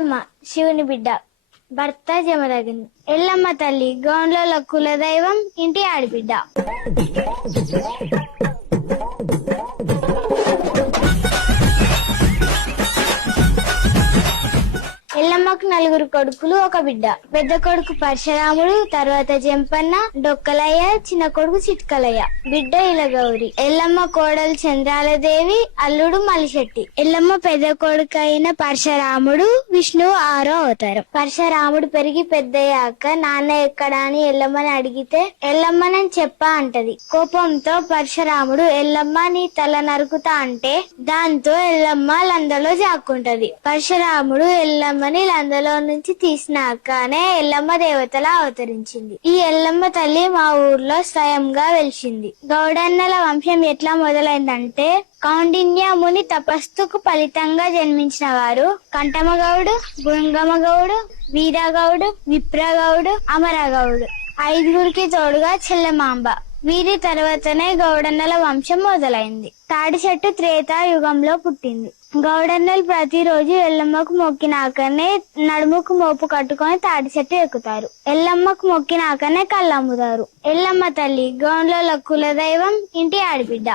ఎల్లమ్మ శివుని బిడ్డ, భర్త జమదగ్ని. ఎల్లమ్మ తల్లి గౌండ్ల కులదైవం, ఇంటి ఆడిబిడ్డ. ఎల్లమ్మకు 4 కొడుకులు, 1 బిడ్డ. పెద్ద కొడుకు పరశురాముడు, తర్వాత జంపన్న, డొక్కలయ్య, చిన్న కొడుకు చిట్కలయ్య, బిడ్డ ఇలగౌరి. ఎల్లమ్మ కోడలు చంద్రాలదేవి, అల్లుడు మలిశెట్టి. ఎల్లమ్మ పెద్ద కొడుకు అయిన పరశురాముడు విష్ణువు 6వ అవతారం. పరశురాముడు పెరిగి పెద్దయ్యాక నాన్న ఎక్కడా అని ఎల్లమ్మని అడిగితే ఎల్లమ్మనని చెప్పా అంటది. కోపంతో పరశురాముడు ఎల్లమ్మ నీ తల నరుకుతా అంటే దాంతో ఎల్లమ్మ లందలో జాక్కుంటది. పరశురాముడు ఎల్లమ్మని లందలో నుంచి తీసినాకనే ఎల్లమ్మ దేవతలా అవతరించింది. ఈ ఎల్లమ్మ తల్లి మా ఊర్లో స్వయంగా వెలిసింది. గౌడన్నల వంశం ఎట్లా మొదలైందంటే కౌండిన్య ముని తపస్సుకు ఫలితంగా జన్మించిన వారు కంటమగౌడు, గుంగమగౌడు, వీరగౌడు, విప్రగౌడు, అమరగౌడు 5గురికి తోడుగా చెల్లమాంబ. వీరి తర్వాతనే గౌడన్నల వంశం మొదలైంది. తాడి చెట్టు త్రేతాయుగంలో పుట్టింది. గౌడన్నలు ప్రతిరోజు ఎల్లమ్మకు మొక్కినాకనే నడుముకు మోపు కట్టుకొని తాడి చెట్టు ఎక్కుతారు. ఎల్లమ్మకు మొక్కినాకనే కళ్ళమ్ముతారు. ఎల్లమ్మ తల్లి గౌండ్ల కులదైవం, ఇంటి ఆడిబిడ్డ.